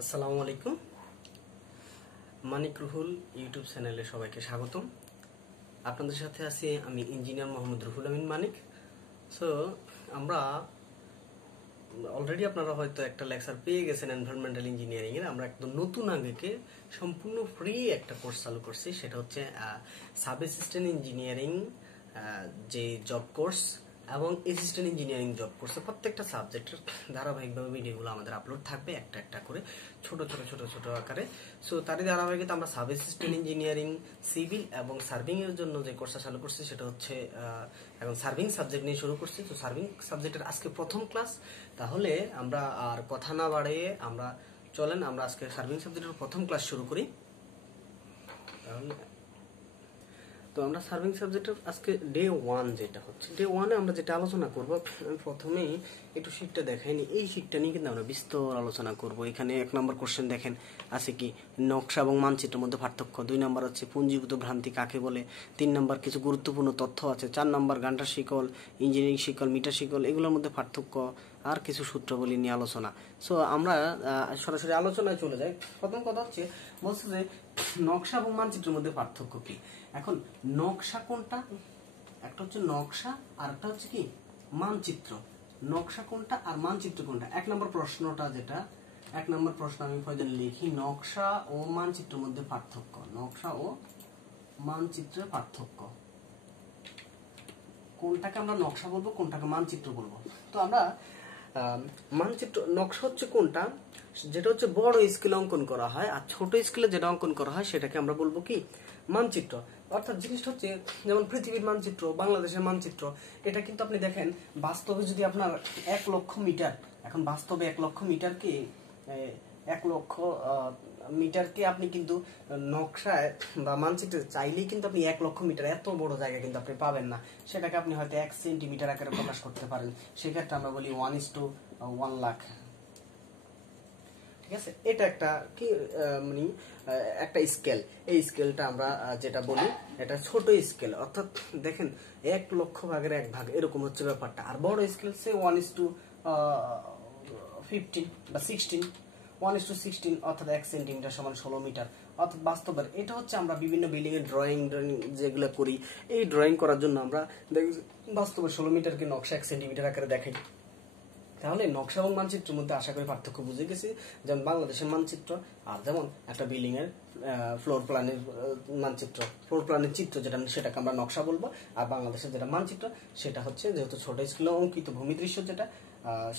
আসসালামু আলাইকুম। মানিক রুহুল ইউটিউব চ্যানেলে সবাইকে স্বাগতম। আপনাদের সাথে আছি আমি ইঞ্জিনিয়ার মোহাম্মদ রুহুল আমিন মানিক। সো আমরা অলরেডি আপনারা হয়তো একটা লেকচার পেয়ে গেছেন এনভায়রনমেন্টাল ইঞ্জিনিয়ারিং এর। আমরা একদম নতুন আগেকে সম্পূর্ণ ফ্রি একটা কোর্স চালু করছি, সেটা হচ্ছে সাব অ্যাসিস্ট্যান্ট ইঞ্জিনিয়ারিং যে জব কোর্স এবং অ্যাসিস্ট্যান্ট ইঞ্জিনিয়ারিং জব কোর্সে প্রত্যেকটা সাবজেক্টের ধারাবাহিকভাবে ভিডিওগুলো আমাদের আপলোড থাকবে একটা একটা করে ছোট ছোট ছোট ছোট আকারে। সো তারই ধারাবাহিকতা আমরা সাব অ্যাসিস্ট্যান্ট ইঞ্জিনিয়ারিং সিভিল এবং সার্ভিং এর জন্য যে কোর্সটা চালু করছি সেটা হচ্ছে এখন সার্ভিং সাবজেক্ট নিয়ে শুরু করছি। তো সার্ভিং সাবজেক্টের আজকে প্রথম ক্লাস। তাহলে আমরা আর কথা না বাড়িয়ে চলেন আমরা আজকে সার্ভিং সাবজেক্টের প্রথম ক্লাস শুরু করি। তাহলে তো আমরা সার্ভিং সাবজেক্টের আজকে ডে 1 যেটা হচ্ছে, ডে 1 এ আমরা যেটা আলোচনা করব, প্রথমেই একটু শীটটা দেখাইনি। এই শীটটা নিয়ে কিন্তু আমরা বিস্তর আলোচনা করব। এখানে 1 নম্বর কোশ্চেন দেখেন আছে কি নকশা এবং মানচিত্রের মধ্যে পার্থক্য, 2 নম্বর হচ্ছে পুঞ্জীভূত ভ্রান্তি কাকে বলে, 3 নম্বর কিছু গুরুত্বপূর্ণ তথ্য আছে, 4 নম্বর ঘন্টার শিকল, ইঞ্জিনিয়ারিং শিকল, মিটার শিকল, এগুলোর মধ্যে পার্থক্য আর কিছু সূত্রাবলী নিয়ে আলোচনা। সো আমরা সরাসরি আলোচনায় চলে যাই। প্রথম কথা হচ্ছে বলছে যে নকশা এবং মানচিত্রের মধ্যে পার্থক্য কি। এখন নকশা কোনটা, একটা হচ্ছে নকশা আর একটা হচ্ছে কি মানচিত্র। নকশা কোনটা আর মানচিত্র কোনটা? 1 নম্বর প্রশ্নটা যেটা 1 নম্বর প্রশ্ন আমি ফয়দান লিখি, নকশা ও মানচিত্রের মধ্যে পার্থক্য। নকশা ও মানচিত্রের পার্থক্য, কোনটাকে আমরা নকশা বলবো কোনটাকে মানচিত্র বলবো। তো আমরা মানচিত্র, নকশা হচ্ছে কোনটা যেটা হচ্ছে বড় স্কেলে অঙ্কন করা হয়, আর ছোট স্কেলে যেটা অঙ্কন করা হয় সেটাকে আমরা বলবো কি মানচিত্র। অর্থাৎ জিনিসটা হচ্ছে যেমন পৃথিবীর মানচিত্র, বাংলাদেশের মানচিত্র, এটা কিন্তু আপনি দেখেন বাস্তবে যদি আপনার 1 লক্ষ মিটার, এখন বাস্তবে 1 লক্ষ মিটারকে 1 লক্ষ মিটারকে আপনি কিন্তু নকশায় বা মানচিত্রে চাইলেই কিন্তু আপনি 1 লক্ষ মিটার এত বড় জায়গা কিন্তু আপনি পাবেন না। সেটাকে আপনি হয়তো 1 সেন্টিমিটার আকারে প্রকাশ করতে পারেন। সেক্ষেত্রে আমরা বলি 1:1 লাখ। ঠিক আছে, এটা একটা কি মানে একটা স্কেল। এই স্কেলটা আমরা যেটা বলি এটা ছোট স্কেল, অর্থাৎ দেখেন 1 লক্ষ ভাগের 1 ভাগ এরকম হচ্ছে ব্যাপারটা। আর বড় স্কেল সে 1:15 বা 16, 1:16 অর্থাৎ 1 সেন্টিমিটার সমান 16 মিটার। অর্থাৎ বাস্তবের এটা হচ্ছে আমরা বিভিন্ন বিল্ডিং এর ড্রয়িং যেগুলো করি, এই ড্রয়িং করার জন্য আমরা বাস্তবে 16 মিটারকে নকশা 1 সেন্টিমিটার আকারে দেখাই। তাহলে নকশা এবং মানচিত্রের মধ্যে আশা করি পার্থক্য বুঝে গেছি। যেমন বাংলাদেশের মানচিত্র আর যেমন একটা বিল্ডিং এর ফ্লোর প্ল্যানের মানচিত্র, ফ্লোর প্ল্যানের চিত্র যেটা সেটাকে আমরা নকশা বলবো। আর বাংলাদেশের যেটা মানচিত্র সেটা হচ্ছে যেহেতু ছোট স্কেলে অঙ্কিত ভূমিদৃশ্য যেটা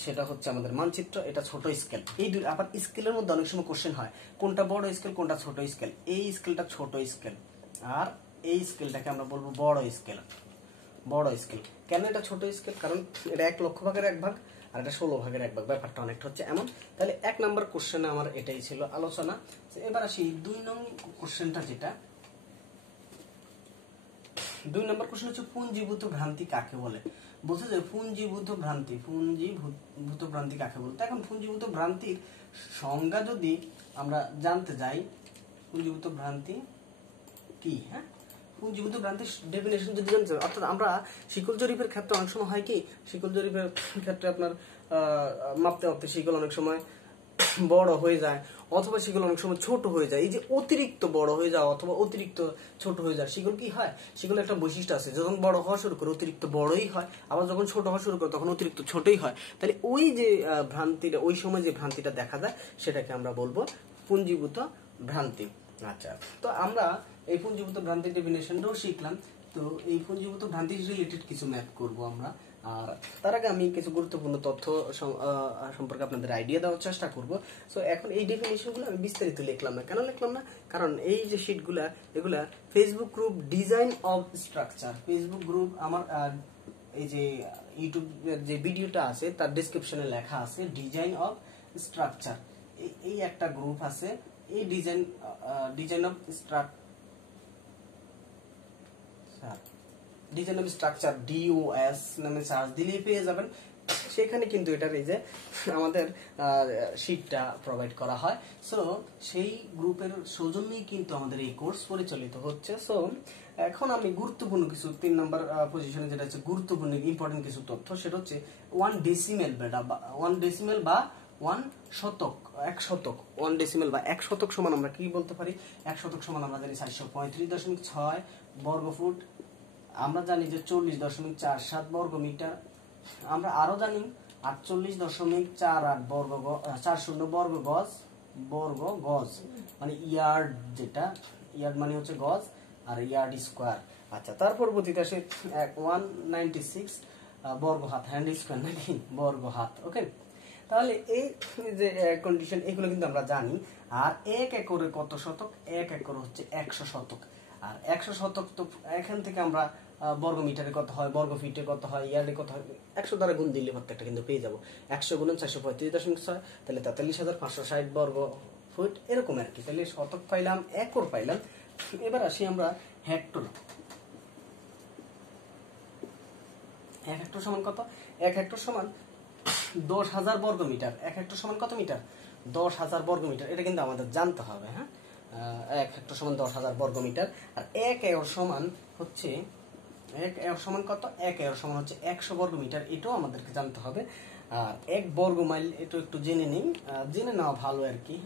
সেটা হচ্ছে আমাদের মানচিত্র, এটা ছোট স্কেল। এই দুই আবার স্কেলের মধ্যে অনেক সময় কোশ্চেন হয় কোনটা বড় স্কেল কোনটা ছোট স্কেল। এই স্কেলটা ছোট স্কেল আর এই স্কেলটাকে আমরা বলবো বড় স্কেল। বড় স্কেল কেন এটা ছোট স্কেল? কারণ এটা 1 লক্ষ ভাগের 1 ভাগ আর এটা 16 ভাগের 1 ভাগ, ব্যাপারটা অনেকটা হচ্ছে এমন। তাহলে 1 নম্বর কোশ্চেনে আমার এটাই ছিল আলোচনা। এবার আসি 2 নম্বর কোশ্চেনটা, যেটা 2 নম্বর কোশ্চেন হচ্ছে পুঞ্জীভূত ভ্রান্তি কাকে বলে। বলছে যে পুঞ্জীভূত ভ্রান্তি, পুঞ্জীভূত ভ্রান্তি কাকে বলে। তো এখন পুঞ্জীভূত ভ্রান্তির সংজ্ঞা যদি আমরা জানতে যাই, পুঞ্জীভূত ভ্রান্তি কি, হ্যাঁ পুঞ্জীভূত ভ্রান্তির ডেফিনেশন যদি জানতে চাই, অর্থাৎ আমরা শিকল জরিপের ক্ষেত্রে অনেক সময় হয় কি, শিকল জরিপের ক্ষেত্রে আপনার মাপতে মাপতে শিকল অনেক সময় বড় হয়ে যায় অথবা শিকল অনেক সময় ছোট হয়ে যায়। এই যে অতিরিক্ত বড় হয়ে যাওয়া অথবা অতিরিক্ত ছোট হয়ে যায়, শিকল কি হয়, শিকলের একটা বৈশিষ্ট্য আছে, যখন বড় হওয়া শুরু করে অতিরিক্ত বড়ই হয়, আবার যখন ছোট হওয়া শুরু করে তখন অতিরিক্ত ছোটই হয়। তাহলে ওই যে ভ্রান্তিটা, ওই সময় যে ভ্রান্তিটা দেখা যায় সেটাকে আমরা বলবো পুঞ্জীভূত ভ্রান্তি। আচ্ছা, তো আমরা এই পুঞ্জীভূত ভ্রান্তির ডেফিনেশনটাও শিখলাম। তো এই পুঞ্জীভূত ভ্রান্তি রিলেটেড কিছু ম্যাথ করব আমরা। আর তার আগে আমি কিছু গুরুত্বপূর্ণ তথ্য সম্পর্কে আপনাদের আইডিয়া দেওয়ার চেষ্টা করব। সো এখন এই ডেফিনেশনগুলো আমি বিস্তারিত লিখলাম না। কেন লিখলাম না? কারণ এই যে শিটগুলা এগুলা Facebook group design of structure, Facebook group আমার এই যে ইউটিউবের যে ভিডিওটা আছে তার ডেসক্রিপশনে লেখা আছে ডিজাইন অফ স্ট্রাকচার। এই একটা গ্রুপ আছে, এই ডিজাইন অফ স্ট্রাকচার DOS নামে সার্চ দিলেই পেয়ে যাবেন। সেখানে কিন্তু এটার এই যে আমাদের শীটটা প্রোভাইড করা হয়। সো সেই গ্রুপের সৌজন্যেই কিন্তু আমাদের এই কোর্স পরিচালিত হচ্ছে। সো এখন আমি গুরুত্বপূর্ণ কিছু 3 নম্বর পজিশনে যেটা হচ্ছে গুরুত্বপূর্ণ ইম্পর্টেন্ট কিছু তথ্য, সেটা হচ্ছে 1 ডেসিমেল বা 1 শতক, 1 শতক, 1 ডেসিমেল বা 1 শতক সমান আমরা কি বলতে পারি? 1 শতক সমান আমরা জানি 435.6 বর্গ ফুট, আমরা জানি যে 40.47 বর্গ মিটার, আমরা আরো জানি 48.48 বর্গ গজ, মানে ইয়ার্ড, যেটা ইয়ার্ড মানে হচ্ছে গজ আর ইয়ার্ড স্কয়ার। আচ্ছা, তার পরবর্তীতে আসে 196 বর্গ হাত, হ্যান্ড স্কয়ার নাকি বর্গ হাত। ওকে, তাহলে এই যে কন্ডিশন এগুলো কিন্তু আমরা জানি। আর 1 একরে কত শতক? 1 একর হচ্ছে 100 শতক। আর 100 শতক তো এখান থেকে আমরা বর্গ মিটারে কত হয়, বর্গ ফিটে কত হয়, ইয়ার্ডে কত হয়, 100 দ্বারা গুণ দিলে প্রত্যেকটা কিন্তু পেয়ে যাবো। 100 গুণন 435.6, তাহলে 43,560 বর্গ ফুট, এরকম আর কি। তাহলে শতক পাইলাম, একর পাইলাম। এবার আসি আমরা হেক্টর। 1 হেক্টর সমান কত? 1 হেক্টর সমান 10,000 বর্গ মিটার। 1 হেক্টর সমান কত মিটার? 10,000 বর্গ মিটার। এটা কিন্তু আমাদের জানতে হবে। হ্যাঁ, 1 হেক্টর সমান 10,000 বর্গ মিটার। আর 1 একর সমান হচ্ছে 1 একর সমান কত? 1 একর সমান হচ্ছে 100 বর্গ মিটার। এটাও আমাদেরকে জানতে হবে। আর 1 বর্গ মাইল, এটা একটু জেনে নিই, জেনে নেওয়া ভালো আর কি।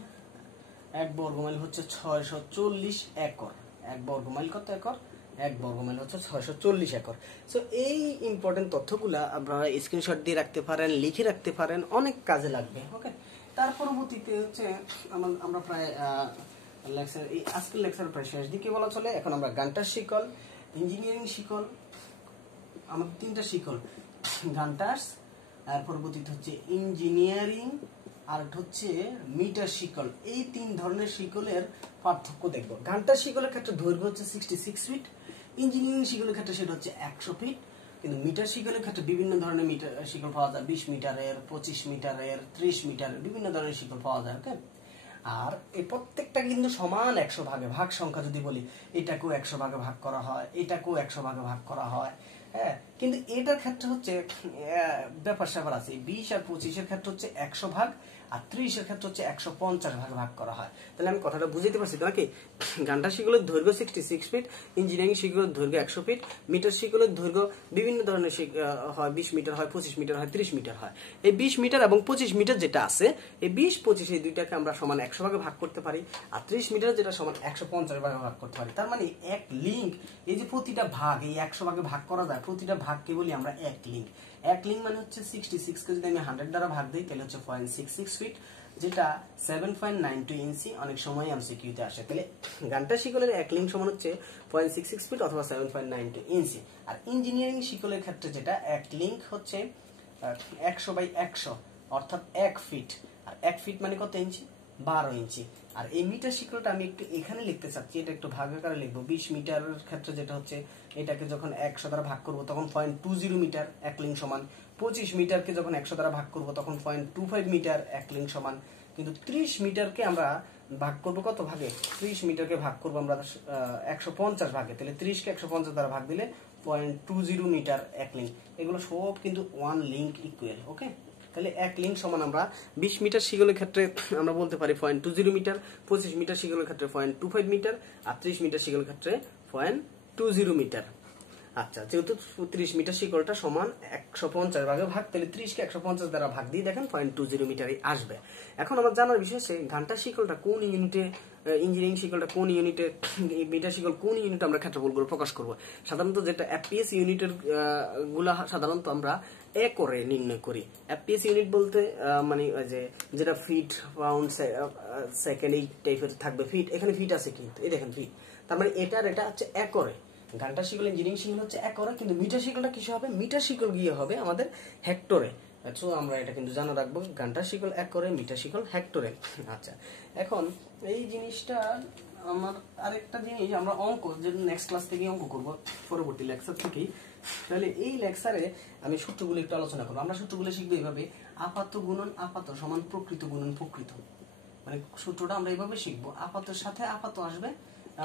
1 বর্গ মাইল হচ্ছে 640 একর। 1 বর্গ মাইল কত একর? 1 বর্গ মাইল হচ্ছে 640 একর। সো এই ইম্পর্টেন্ট তথ্যগুলা আপনারা স্ক্রিনশট দিয়ে রাখতে পারেন, লিখে রাখতে পারেন, অনেক কাজে লাগবে। ওকে, তার পরবর্তীতে হচ্ছে আমরা প্রায় লেকচার, এই আজকের লেকচার প্রায় শেষ দিকে বলা চলে। এখন আমরা ঘন্টার শিকল, ইঞ্জিনিয়ারিং শিকল, আমাদের 3টা শিকল, ঘন্টাস, আর পরবর্তীতে হচ্ছে ইঞ্জিনিয়ারিং, আর হচ্ছে মিটার শিকল। এই 3 ধরনের শিকলের পার্থক্য দেখব। ঘন্টার শিকলের ক্ষেত্রে দৈর্ঘ্য হচ্ছে 66 ফিট, ইঞ্জিনিয়ারিং শিকলের ক্ষেত্রে সেটা হচ্ছে 100 ফিট। কিন্তু মিটার শিকলের ক্ষেত্রে বিভিন্ন ধরনের মিটার শিকল পাওয়া যায়, 20 মিটারের, 25 মিটারের, 30 মিটারের, বিভিন্ন ধরনের শিকল পাওয়া যায়। ওকে, আর এই প্রত্যেকটা কিন্তু সমান 100 ভাগে, ভাগ সংখ্যা যদি বলি, এটাকেও 100 ভাগে ভাগ করা হয়, এটাকেও 100 ভাগে ভাগ করা হয়। হ্যাঁ, কিন্তু এটার ক্ষেত্রে হচ্ছে ব্যাপার স্যাপার আছে। 20 আর 25 এর ক্ষেত্রে হচ্ছে 100 ভাগ, আর 30 এর ক্ষেত্রে হচ্ছে 150 ভাগে ভাগ করা হয়। তাহলে আমি কথাটা বুঝাইতে পারছি তো নাকি? ঘন্টা শিকলের দৈর্ঘ্য 66 ফিট, ইঞ্জিনিয়ারিং শিকলের দৈর্ঘ্য 100 ফিট, মিটার শিকলের দৈর্ঘ্য বিভিন্ন ধরনের হয়, 20 মিটার হয়, 25 মিটার হয়, 30 মিটার হয়। এই 20 মিটার এবং 25 মিটার যেটা আছে, এই 20-25 এই দুইটাকে আমরা সমান 100 ভাগে ভাগ করতে পারি, আর 30 মিটার যেটা সমান 150 ভাগে ভাগ করতে পারি। তার মানে এক লিঙ্ক, এই যে প্রতিটা ভাগ এই 100 ভাগে ভাগ করা যায়, প্রতিটা ভাগকে বলি আমরা এক লিঙ্ক। এক লিঙ্ক মানে হচ্ছে 66 কে যদি আমি 100 দ্বারা ভাগ দিই, তাহলে হচ্ছে 0.66 ফিট, যেটা 7.92 ইঞ্চি। অনেক সময় এমসিকিউতে আসে। তাহলে ঘন্টা শিকলের এক লিঙ্ক সমান হচ্ছে 0.66 ফিট অথবা 7.92 ইঞ্চি। আর ইঞ্জিনিয়ারিং শিকলের ক্ষেত্রে যেটা এক লিঙ্ক হচ্ছে 100/100, অর্থাৎ 1 ফিট। আর 1 ফিট মানে কত ইঞ্চি? 12 ইঞ্চি। আর এই মিটার শিকলটা আমি একটু এখানে লিখতে চাচ্ছি, এটা একটু ভাগ আকারে লিখবো। 20 মিটারের ক্ষেত্রে যেটা হচ্ছে, এটাকে যখন 100 দ্বারা ভাগ করব তখন 0.20 মিটার, এক লিঙ্ক সমান। 25 মিটারকে যখন 100 দ্বারা ভাগ করব তখন 0.25 মিটার, এক লিঙ্ক সমান। কিন্তু 30 মিটারকে আমরা ভাগ করব কত ভাগে? 30 মিটারকে ভাগ করব আমরা 150 ভাগে। তাহলে 30 কে 150 দ্বারা ভাগ দিলে 0.20 মিটার, এক লিঙ্ক। এগুলো সব কিন্তু 1 লিঙ্ক ইকুয়াল। ওকে, তাহলে এক লিঙ্ক সমান আমরা 20 মিটার শিকলের ক্ষেত্রে আমরা বলতে পারি 0.20 মিটার, 25 মিটার শিকলের ক্ষেত্রে 0.25 মিটার, আর 30 মিটার শিকলের ক্ষেত্রে 0.20 মিটার। আচ্ছা, যেহেতু 30 মিটার শিকলটা সমান 150 ভাগে ভাগ, তাহলে 30 কে 150 দ্বারা ভাগ দিয়ে দেখেন 0.20 মিটারই আসবে। এখন আমার জানার বিষয় হচ্ছে ঘন্টা শিকলটা কোন ইউনিটে, ইঞ্জিনিয়ারিং শিকলটা কোন ইউনিটে, মিটার শিকল কোন ইউনিটে আমরা ক্ষেত্রফলগুলো প্রকাশ করব। সাধারণত যেটা এফপিএস ইউনিটের গুলা সাধারণত আমরা একরে নির্ণয় করি। এফপিএস ইউনিট বলতে মানে যে যেটা ফিট, পাউন্ড, সেকেন্ড, এই টাইপের থাকবে। ফিট, এখানে ফিট আছে কিন্তু এই দেখেন ফিট, তার মানে এটা হচ্ছে একরে। ঘন্টা শিকল, ইঞ্জিনিয়ারিং শিকল হচ্ছে একরে, কিন্তু মিটার শিকলটা কিসে হবে? মিটার শিকল গিয়ে হবে আমাদের হেক্টরে। সো আমরা এটা কিন্তু জানা রাখবো, ঘন্টা শিকল একরে, মিটার শিকল হেক্টরে। আচ্ছা, এখন এই জিনিসটা আমার আরেকটা জিনিস, আমরা অঙ্ক যে নেক্সট ক্লাস থেকে অঙ্ক করব, পরবর্তী লেকচার থেকেই। তাহলে এই লেকচারে আমি সূত্রগুলো একটু আলোচনা করবো। আমরা সূত্রগুলো শিখবো এইভাবে: আপাত গুণন আপাত সমান প্রকৃত গুণন প্রকৃত। মানে সূত্রটা আমরা এইভাবে শিখবো, আপাতের সাথে আপাত আসবে,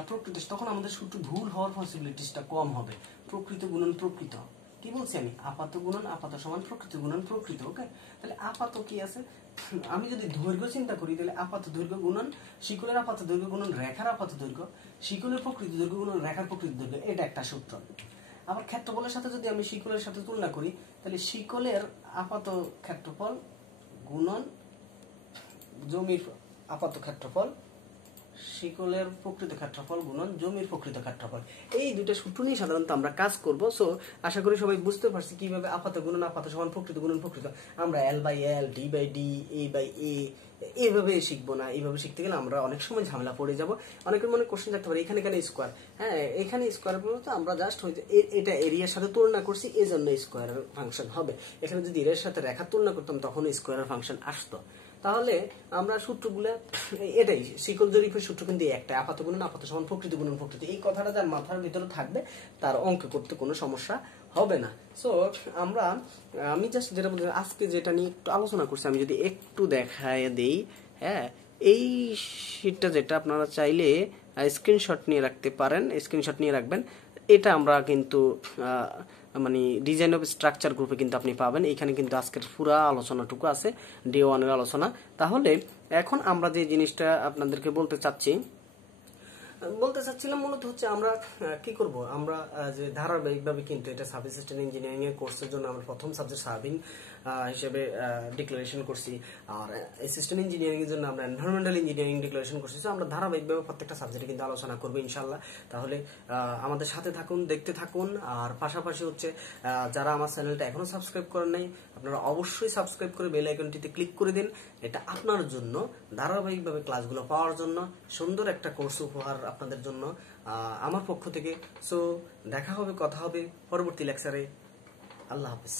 প্রকৃত, তখন আমাদের সূত্র ভুল হওয়ার পসিবিলিটিসটা কম হবে। প্রকৃত গুণন প্রকৃত, কি বলছি আমি? আপাত গুণন আপাত সমান প্রকৃত গুণন প্রকৃত। ওকে, তাহলে আপাত কি আছে? আমি যদি দৈর্ঘ্য চিন্তা করি, তাহলে আপাত দৈর্ঘ্য গুণন শিকলের আপাত দৈর্ঘ্য গুণন রেখার আপাত দৈর্ঘ্য, শিকলের প্রকৃত দৈর্ঘ্য গুণন রেখার প্রকৃত দৈর্ঘ্য, এটা একটা সূত্র। আবার ক্ষেত্রফলের সাথে যদি আমি শিকলের সাথে তুলনা করি, তাহলে শিকলের আপাত ক্ষেত্রফল গুণন জমির আপাত ক্ষেত্রফল শিকলের প্রকৃত ক্ষেত্রফল গুণন জমির প্রকৃত ক্ষেত্রফল, এই দুইটা সূত্র নিয়ে সাধারণত আমরা কাজ করব। সো আশা করি সবাই বুঝতে পারছি কিভাবে আপাত গুণন আপাত সমান প্রকৃত গুণন প্রকৃত। আমরা L/L, D/D, A/A এইভাবে শিখবো না। এইভাবে শিখতে গেলে আমরা অনেক সময় ঝামেলা পড়ে যাব। অনেকের মনে কোশ্চেন থাকতে পারে এখানে কেন স্কোয়ার। হ্যাঁ, এখানে স্কোয়ার বলতে আমরা জাস্ট হইতে এটা এরিয়ার সাথে তুলনা করছি, এই জন্য স্কোয়ারের ফাংশন হবে। এখানে যদি এরিয়ার সাথে রেখার তুলনা করতাম তখন স্কোয়ারের ফাংশন আসতো। তাহলে আমরা সূত্রগুলো এটাই, শিকল জরিপের সূত্র কিন্তু একটা, আপাত গুণন আপাত সমান প্রকৃত গুণন প্রকৃতি। এই কথাটা যার মাথার ভিতরে থাকবে তার অঙ্ক করতে কোনো সমস্যা হবে না। সো আমি জাস্ট যেটা বলতে আজকে যেটা নিয়ে একটু আলোচনা করছি, আমি যদি একটু দেখায় দেই। হ্যাঁ, এই শীটটা যেটা আপনারা চাইলে স্ক্রিনশট নিয়ে রাখতে পারেন, স্ক্রিনশট নিয়ে রাখবেন। এটা আমরা কিন্তু মানে ডিজাইন অফ স্ট্রাকচার গ্রুপে কিন্তু আপনি পাবেন। এখানে কিন্তু আজকের পুরো আলোচনাটুকু আছে, ডে 1 এর আলোচনা। তাহলে এখন আমরা যে জিনিসটা আপনাদেরকে বলতে চাচ্ছিলাম মূলত হচ্ছে আমরা কি করব, আমরা যে ধারাবাহিকভাবে কিন্তু এটা সাব অ্যাসিস্ট্যান্ট ইঞ্জিনিয়ারিং এর কোর্সের জন্য আমরা প্রথম সাবজেক্ট সাবিং হিসেবে ডিক্লারেশন করছি, আর অ্যাসিস্ট্যান্ট ইঞ্জিনিয়ারিং এর জন্য আমরা এনভায়রনমেন্টাল ইঞ্জিনিয়ারিং ডিক্লারেশন করছি। আমরা ধারাবাহিকভাবে প্রত্যেকটা সাবজেক্টে কিন্তু আলোচনা করব ইনশাআল্লাহ। তাহলে আমাদের সাথে থাকুন, দেখতে থাকুন। আর পাশাপাশি হচ্ছে যারা আমার চ্যানেলটা এখনো সাবস্ক্রাইব করেন নাই, আপনারা অবশ্যই সাবস্ক্রাইব করে বেল আইকনটিতে ক্লিক করে দিন। এটা আপনার জন্য ধারাবাহিকভাবে ক্লাসগুলো পাওয়ার জন্য সুন্দর একটা কোর্স উপহার আপনাদের জন্য আমার পক্ষ থেকে। সো দেখা হবে, কথা হবে পরবর্তী লেকচারে। আল্লাহ হাফেজ।